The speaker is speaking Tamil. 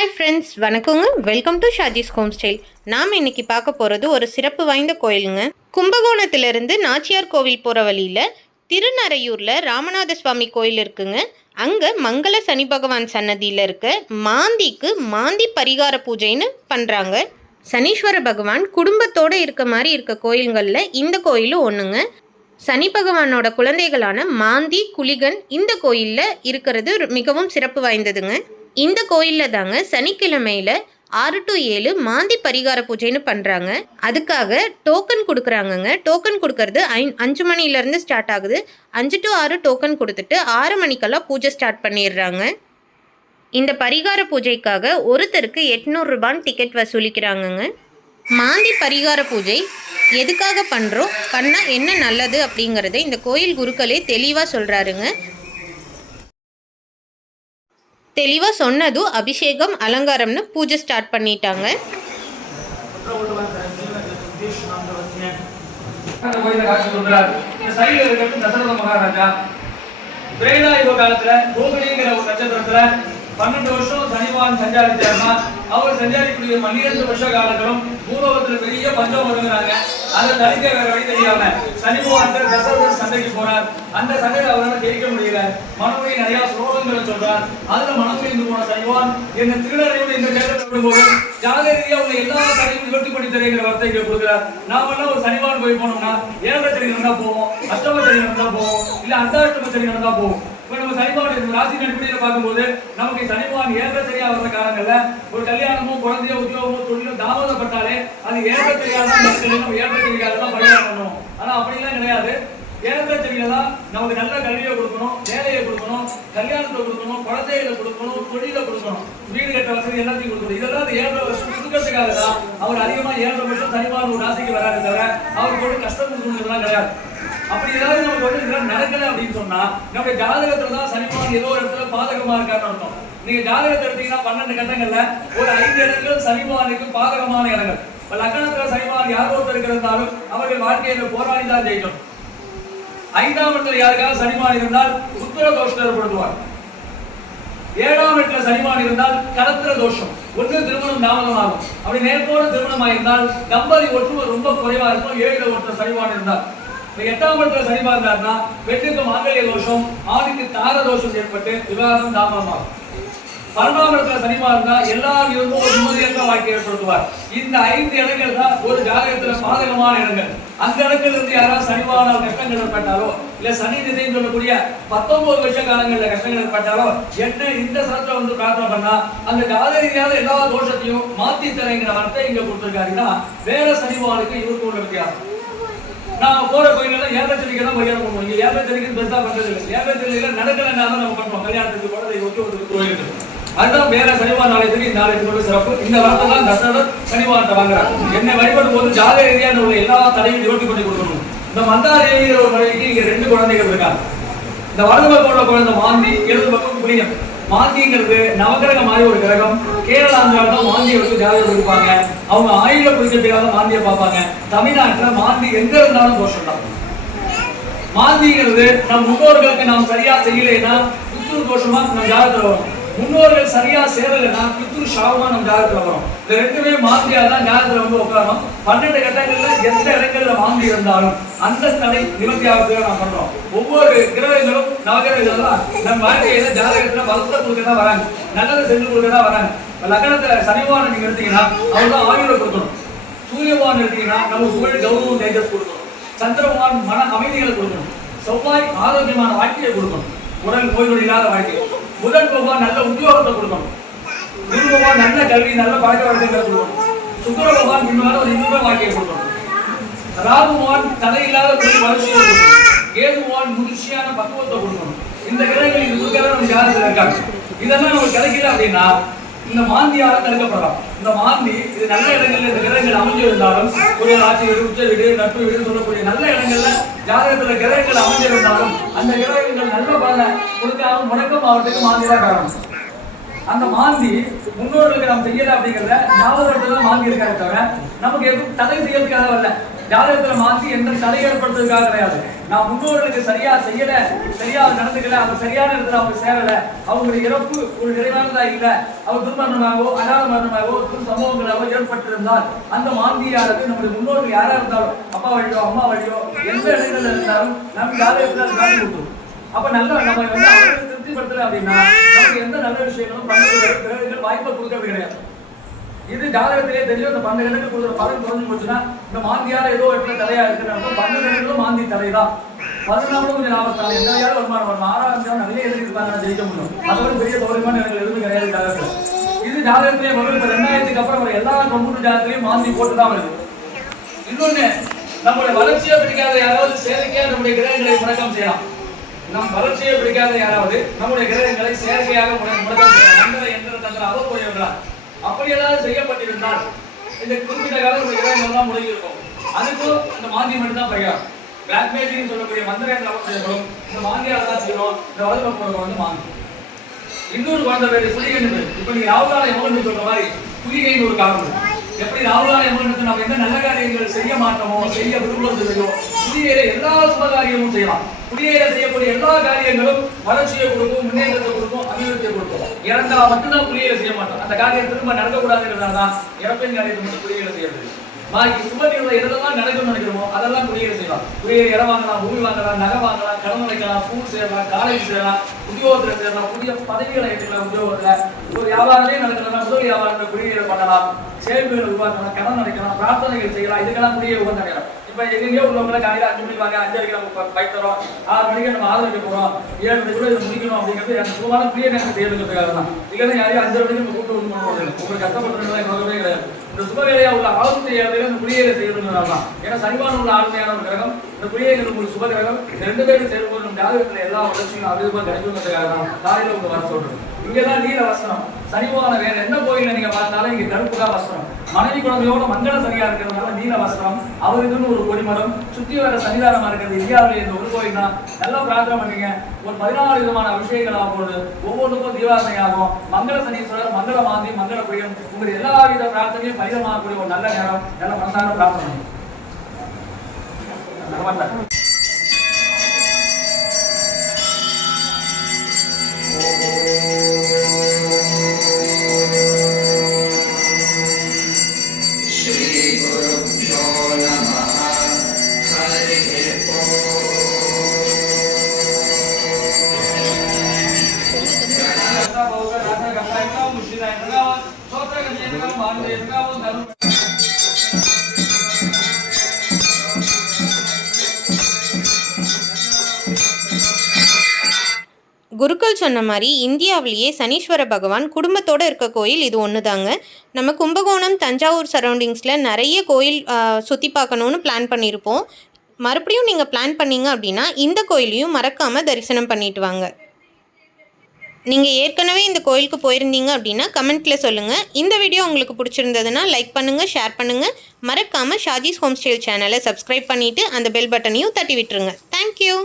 ஹாய் ஃப்ரெண்ட்ஸ் வணக்கங்க. Welcome to Shaji's home style நாம் இன்னைக்கு பார்க்க போகிறது ஒரு சிறப்பு வாய்ந்த கோயிலுங்க. கும்பகோணத்திலிருந்து நாச்சியார் கோவில் போகிற வழியில் திருநறையூரில் ராமநாத சுவாமி கோயில் இருக்குங்க. அங்கே மங்கள சனி பகவான் சன்னதியில் இருக்க மாந்திக்கு மாந்தி பரிகார பூஜைன்னு பண்ணுறாங்க சனீஸ்வர பகவான் குடும்பத்தோடு இருக்க மாதிரி இருக்க கோயில்களில் இந்த கோயிலும் ஒன்றுங்க சனி பகவானோட குழந்தைகளான மாந்தி குளிகன் இந்த கோயிலில் இருக்கிறது மிகவும் சிறப்பு வாய்ந்ததுங்க. இந்த கோயிலில் தாங்க சனிக்கிழமையில ஆறு டு ஏழு மாந்தி பரிகார பூஜைன்னு பண்ணுறாங்க அதுக்காக டோக்கன் கொடுக்குறாங்கங்க. டோக்கன் கொடுக்கறது ஐ அஞ்சு மணிலேருந்து ஸ்டார்ட் ஆகுது. அஞ்சு டு ஆறு டோக்கன் கொடுத்துட்டு ஆறு மணிக்கெல்லாம் பூஜை ஸ்டார்ட் பண்ணிடுறாங்க. இந்த பரிகார பூஜைக்காக ஒருத்தருக்கு எட்நூறுரூபான்னு டிக்கெட் வசூலிக்கிறாங்கங்க. மாந்தி பரிகார பூஜை எதுக்காக பண்ணுறோம் பண்ணால் என்ன நல்லது அப்படிங்கிறத இந்த கோயில் குருக்களே தெளிவாக சொல்கிறாருங்க தெளிவாக சொன்னதும் அபிஷேகம் அலங்காரம்னு பூஜை ஸ்டார்ட் பண்ணிட்டாங்க. காலத்துல ரோகிணிங்கிற ஒரு நட்சத்திரத்துல பன்னெண்டு வருஷம் சனிவான் சஞ்சாரிச்சாருன்னா அவர் சஞ்சாரிக்கூடிய பன்னிரண்டு வருஷ காலங்களும் ஒரு பெரிய பஞ்சம் வருங்கிறாங்க அதை தடுக்க வேற வழி தெரியாம சனி பகவான் தசரதர் சண்டைக்கு போறார். அந்த சந்தையில அவரால் ஜெயிக்க முடியல. மனமுறை நிறைய ஸ்லோகங்களை சொல்றார். அதுல மனமுறைந்து போன சனிவான் என்ன திருநறையோடு இந்த கேட்டத்தை விடும்போது ஜாத ரீதியா உங்க எல்லா தடையும் நிவர்த்தி பண்ணி தருகிற வார்த்தை கொடுக்கிறார். நாம எல்லாம் ஒரு சனிவான் போய் போனோம்னா ஏழரை சனி நடந்தா போவோம் அஷ்டம சனி நடந்தா போவோம் இல்ல அர்த்தாஷ்டம சனி நடந்தா போவோம். இப்ப நம்ம சனிபவன் ராசி அடிப்படையில் பார்க்கும்போது நமக்கு சனிபவன் ஏற்ற தெரியாத வர்ற காலங்கள்ல ஒரு கல்யாணமோ குழந்தையோ உத்தியோகமோ தொழிலோ தாமதப்பட்டாலே அது ஏற்ற தெரியாத நம்ம ஏழரை தெரியாத தான் பரிகாரம் பண்ணுவோம். ஆனா அப்படிலாம் கிடையாது. ஏழரை தெரியாத நமக்கு நல்ல கல்வியை கொடுக்கணும் வேலையை கொடுக்கணும் கல்யாணத்தை கொடுக்கணும் குழந்தைகளை கொடுக்கணும் தொழிலை கொடுக்கணும் வீடு கட்ட வசதி எல்லாத்தையும் கொடுக்கணும். இதெல்லாம் அந்த ஏழரை வருஷம் கொடுக்கறதுக்காக தான் அவர் அதிகமா ஏழரை வருஷம் தனிமார் ஒரு ராசிக்கு வராது தவிர அவருக்கு ஒரு கஷ்டம் கொடுக்கணுங்கிறதுலாம் கிடையாது. அப்படி ஏதாவது நமக்கு வந்து இதெல்லாம் நடக்கல அப்படின்னு சொன்னா நம்முடைய ஜாதகத்துல தான் சனிமான் ஏதோ ஒரு இடத்துல பாதகமா இருக்கான்னு அர்த்தம். நீங்க ஜாதகத்தை எடுத்தீங்கன்னா பன்னெண்டு கட்டங்கள்ல ஒரு ஐந்து இடங்கள் சனிமானுக்கு பாதகமான இடங்கள். இப்ப லக்னத்துல சனிமான் யாரோ ஒருத்தர் இருக்கிறதாலும் அவர்கள் வாழ்க்கையில போராடி தான் ஜெயிக்கணும். ஐந்தாம் இடத்துல யாருக்காவது சனிமான் இருந்தால் உத்தர தோஷத்தை ஏற்படுத்துவார். ஏழாம் இடத்துல சனிமான் இருந்தால் கலத்திர தோஷம். ஒன்று திருமணம் தாமதமாகும் அப்படி நேரத்தோட திருமணம் ஆயிருந்தால் தம்பதி ஒற்றுமை ரொம்ப குறைவா இருக்கும். ஏழுல ஒருத்தர் சனிமான் இருந்தால் எட்டாம் இடத்துல சனிமான் இருந்தாருன்னா வெற்றிக்கு மாங்கல்ய தோஷம் ஆணுக்கு தார தோஷம் ஏற்பட்டு விவாதம் தாமதமாகும் பன்னெண்டாம் இடத்துல சனிமா இருந்தா எல்லா விதமும் ஒரு நிம்மதியற்ற வாழ்க்கை சொல்லுவார் இந்த ஐந்து இடங்கள் தான் ஒரு ஜாதகத்துல பாதகமான இடங்கள். அந்த இடங்கள்ல இருந்து யாராவது சனிவான கஷ்டங்கள் ஏற்பட்டாலோ இல்ல சனி திசைன்னு சொல்லக்கூடிய பத்தொன்பது வருஷ காலங்கள்ல கஷ்டங்கள் ஏற்பட்டாலோ என்ன இந்த சரத்தை வந்து பிரார்த்தனை பண்ணா அந்த ஜாதக ரீதியான எல்லா தோஷத்தையும் மாத்தி தரங்கிற வார்த்தை இங்க கொடுத்துருக்காருன்னா வேற சனிவானுக்கு இவருக்கு உள்ள வித்தியாசம். நாம போற கோயில்ல ஏழச்சரிக்கை தான் பரிகாரம் பண்ணுவோம் இங்க பெருசா பண்றது இல்லை. ஏழச்சரிக்கையில நடக்கலன்னா தான் நம்ம பண்ணுவோம். கல்யாணத்துக்கு குழந்தை ஒட்டி ஒரு கோயிலுக்கு. அதுதான் வேற சனிவார நாளையத்துக்கு இந்த நாளைக்கு சிறப்பு. இந்த வாரத்தெல்லாம் தசரதர் சனிவாரத்தை வாங்குறாங்க என்னை வழிபடும் போது ஜாத ரீதியாக உள்ள எல்லா தடையும் நிவர்த்தி பண்ணி கொடுக்கணும். இந்த மந்தாதேவிங்கிற ஒரு மனைவிக்கு இங்க ரெண்டு குழந்தைகள் இருக்காங்க. இந்த வலது பக்கம் குழந்தை மாந்தி இடது பக்கம் புனியம் மாந்திங்கிறது நவகிரக மாதிரி ஒரு கிரகம். கேரள ஆந்திராவில் தான் மாந்தியை வச்சு ஜாதகம் இருப்பாங்க அவங்க ஆயுத குறிக்கிறதுக்காக மாந்தியை பார்ப்பாங்க. தமிழ்நாட்டுல மாந்தி எங்க இருந்தாலும் தோஷம் தான். மாந்திங்கிறது நம் முன்னோர்களுக்கு நாம் சரியா செய்யலைன்னா பித்ரு தோஷமா நம்ம ஜாதகத்தில் வரும். முன்னோர்கள் சரியா சேரலைன்னா பித்ரு சாபமா நம்ம ஜாதகத்துல வரும். இந்த ரெண்டுமே மாந்தியா தான் ஜாதகத்துல வந்து உட்காரணும். பன்னெண்டு கட்டங்கள்ல எந்த இடங்கள்ல வாங்கி இருந்தாலும் அந்த தலை நிவர்த்தி ஆகிறதுக்கு நாம் பண்றோம். ஒவ்வொரு கிரகங்களும் நவகிரகங்கள்லாம் நம்ம வாழ்க்கையில ஜாதகத்துல பலத்தை கொடுக்க தான் வராங்க. நல்லதை செஞ்சு கொடுக்க தான் வராங்க. இப்ப லக்னத்துல சனிவான நீங்க எடுத்தீங்கன்னா அவர் தான் கொடுக்கணும். சூரியவான் எடுத்தீங்கன்னா நம்ம புகழ் கௌரவம் தேஜஸ் கொடுக்கணும். சந்திரவான் மன அமைதிகளை கொடுக்கணும். செவ்வாய் ஆரோக்கியமான வாழ்க்கையை கொடுக்கணும். உடல் நோய் நொடி இல்லாத வாழ்க்கை. முதல் பகவான் நல்ல உத்தியோகத்தை கொடுக்கணும். குரு பகவான் நல்ல கல்வி நல்ல பழக்க வழக்கங்களை கொடுக்கணும். சுக்கர பகவான் பின்னால ஒரு இன்ப வாழ்க்கையை கொடுக்கணும். ராகு பகவான் தலையில்லாத ஒரு வளர்ச்சியை கொடுக்கணும். கேது பகவான் முதிர்ச்சியான பக்குவத்தை கொடுக்கணும். இந்த கிரகங்கள் இது கொடுக்கவே நம்ம யாரும் இருக்காங்க? இதெல்லாம் நமக்கு கிடைக்கல அப்படின்னா இந்த மாந்தியால தடுக்கப்படலாம். இந்த மாந்தி இது நல்ல இடங்கள்ல இந்த கிரகங்கள் அமைஞ்சிருந்தாலும் ஒரு ஆட்சி வீடு உச்ச வீடு நட்பு வீடு சொல்லக்கூடிய நல்ல இடங்கள்ல ஜாதகத்துல கிரகங்கள் அமைஞ்சிருந்தாலும் அந்த கிரகங்கள் நல்ல பலனை கொடுக்காம முடக்கம் ஆகிறதுக்கு மாந்தி தான் காரணம். அந்த மாந்தி முன்னோர்களுக்கு நாம் செய்யல அப்படிங்கிறத ஞாபகத்துல மாந்தி இருக்காரு தவிர நமக்கு எதுவும் தடை செய்யறதுக்காக வரல ஜாதகத்துல மாத்தி எந்த தடை ஏற்படுத்துறதுக்காக கிடையாது. நான் முன்னோர்களுக்கு சரியா செய்யல சரியா நடந்துக்கல அவங்க சரியான இடத்துல அவங்க சேரல அவங்களுடைய இறப்பு ஒரு நிறைவானதா இல்ல அவர் துர்மரணமாகவோ அனாத மரணமாகவோ துர் சம்பவங்களாகவோ ஏற்பட்டிருந்தால் அந்த மாந்தியானது நம்முடைய முன்னோர்கள் யாரா இருந்தாலும் அப்பா வழியோ அம்மா வழியோ எந்த இடத்துல இருந்தாலும் நம்ம ஜாதகத்துல அது காட்டி கொடுத்துரும் அப்ப நல்ல நம்ம வந்து திருப்திப்படுத்தல அப்படின்னா நமக்கு எந்த நல்ல விஷயங்களும் வாய்ப்பை கொடுக்கறது கிடையாது. இது ஜாதகத்திலே தெரியும். இந்த பன்னெண்டு கணக்கு கொடுக்குற பலன் குறைஞ்சு போச்சுன்னா இந்த மாந்தியால ஏதோ இடத்துல தலையா இருக்கிறாங்க பன்னெண்டு கணக்குல மாந்தி தலைதான். பதினாலும் கொஞ்சம் லாபத்தால எந்த யாரும் வருமானம் வரும் ஆறாம் தேவை நிறைய எதிர்பார்க்க ஜெயிக்க முடியும். அதோட பெரிய கௌரவமான எனக்கு எதுவும் கிடையாது ஜாதகத்தில். இது ஜாதகத்திலே வரும் இப்ப ரெண்டாயிரத்துக்கு அப்புறம் வர எல்லா கம்ப்யூட்டர் ஜாதகத்திலையும் மாந்தி போட்டு தான் வருது. இன்னொன்னு நம்மளுடைய வளர்ச்சியை பிடிக்காத யாராவது செயற்கையா நம்முடைய கிரகங்களை முடக்கம் செய்யலாம். நம் வளர்ச்சியை பிடிக்காத யாராவது நம்முடைய கிரகங்களை செயற்கையாக முடக்கம் செய்யலாம். மந்திர எந்திர தந்திர அவ போய்விடலாம் அப்படி ஏதாவது செய்யப்பட்டிருந்தால் இந்த குறிப்பிட்ட காலம் இந்த கிரகங்கள் எல்லாம் அதுக்கும் அந்த மாந்தி மட்டும் தான் பரிகாரம் பிளாக் மேஜிக் சொல்லக்கூடிய மந்திரங்கள் அவ செய்யப்படும் இந்த மாந்தியால் தான் செய்யணும் இந்த வளர்ப்பு போறவங்க வந்து மாந்தி இன்னொரு குழந்தை பேர் புலிகைன்னு இப்போ நீங்கள் நீ ராகுகால எமகன் சொல்ற மாதிரி புலிகைன்னு ஒரு காரணம். இருக்கு. எப்படி ராகுகால எமகனுக்கு நம்ம என்ன நல்ல காரியங்கள் செய்ய மாட்டோமோ செய்ய விரும்புவதில்லையோ புலிகையில எல்லா சுப காரியமும் செய்யலாம். புலிகையில செய்யக்கூடிய எல்லா காரியங்களும் வளர்ச்சியை கொடுக்கும் முன்னேற்றத்தை கொடுக்கும் அபிவிருத்தியை கொடுக்கும். இறந்தா மட்டும்தான் புலிகையில செய்ய மாட்டோம். அந்த காரியம் திரும்ப நடக்கக்கூடாதுங்கிறதால தான் இறப்பின் காரியத்தை மட்டும் புலிகையில செய்யப்படுது நாளைக்கு சுப நிகழ்வு எதெல்லாம் நடக்கும்னு நினைக்கிறோமோ அதெல்லாம் குடியேறி செய்யலாம். குடியேறி இடம் வாங்கலாம் பூமி வாங்கலாம் நகை வாங்கலாம் கடன் வைக்கலாம் ஸ்கூல் சேரலாம் காலேஜ் சேரலாம் உத்தியோகத்தில் சேரலாம் புதிய பதவிகளை எடுக்கலாம் உத்தியோகத்தில். ஒரு வியாபாரமே நடக்கலாம் முதல் வியாபாரங்கள் குடியேற பண்ணலாம். சேவைகளை உருவாக்கலாம் கடன் அடைக்கலாம் பிரார்த்தனைகள் செய்யலாம் இதுக்கெல்லாம் குடியே உகந்த நேரம். இப்ப எங்கேயோ உள்ளவங்கள காலையில அஞ்சு மணிக்கு வாங்க அஞ்சு வரைக்கும் நம்ம பைக் தரோம் ஆறு மணிக்கு நம்ம ஆதரவு போகிறோம் போறோம். ஏழு கூட இதை முடிக்கணும் அப்படிங்கிறது எனக்கு சுகமான புதிய நேரம் செய்யறதுக்காக தான். இல்லைன்னா யாரையும் அஞ்சு மணிக்கு நம்ம கூப்பிட்டு வந்து பண்ணுவோம் உங்களுக்கு கஷ்டப்படுறதுலாம் எங்களுக்கு கிடையாது. இந்த சுபவேலையா உள்ள ஆளுநர் ஏழையில இந்த குடியேற செய்யறதுனால தான். ஏன்னா சனிவான உள்ள ஆளுமையான ஒரு கிரகம் இந்த குடியேற ஒரு சுப கிரகம். ரெண்டு பேரும் சேரும்போது நம்ம ஜாதகத்துல எல்லா வளர்ச்சியும் அதிகமாக கிடைக்குங்கிறதுக்காக தான் காலையில உங்க வர சொல்றேன். இங்கதான் நீல வசனம் சனிவான வேற எந்த கோயில நீங்க பார்த்தாலும் இங்க கருப்பு தான் வசனம் மனைவி குழந்தையோட மங்கள சரியா இருக்கிறதுனால நீல வஸ்திரம் அவருக்குன்னு ஒரு கொடிமரம் சுத்தி வர சன்னிதானமா இருக்கிறது இந்தியாவில் இந்த ஒரு கோயில் தான் நல்லா பிரார்த்தனை பண்ணீங்க. ஒரு பதினாலு விதமான அபிஷேகங்கள் ஆகும் பொழுது ஒவ்வொன்றுக்கும் தீபாவளி ஆகும். மங்கள சனீஸ்வரர் மங்கள மாந்தி மங்கள பிரியம் உங்களுடைய எல்லா வித பிரார்த்தனையும் பரிதமாகக்கூடிய ஒரு நல்ல நேரம். நல்ல மனசான பிரார்த்தனை குருக்கள் சொன்ன மாதிரி இந்தியாவிலேயே சனீஸ்வர பகவான் குடும்பத்தோடு இருக்க கோயில் இது ஒன்று தாங்க நம்ம கும்பகோணம் தஞ்சாவூர் சரௌண்டிங்ஸில் நிறைய கோயில் சுற்றி பார்க்கணுன்னு பிளான் பண்ணியிருப்போம். மறுபடியும் நீங்கள் பிளான் பண்ணீங்க அப்படின்னா இந்த கோயிலையும் மறக்காமல் தரிசனம் பண்ணிட்டு வாங்க. நீங்கள் ஏற்கனவே இந்த கோயிலுக்கு போயிருந்தீங்க அப்படின்னா கமெண்ட்டில் சொல்லுங்கள் இந்த வீடியோ உங்களுக்கு பிடிச்சிருந்ததுன்னா லைக் பண்ணுங்கள் ஷேர் பண்ணுங்கள் மறக்காமல் ஷாஜிஸ் ஹோம் ஸ்டைல் சேனலை சப்ஸ்கிரைப் பண்ணிவிட்டு அந்த பெல் பட்டனையும் தட்டி விட்டுருங்க. தேங்க்யூ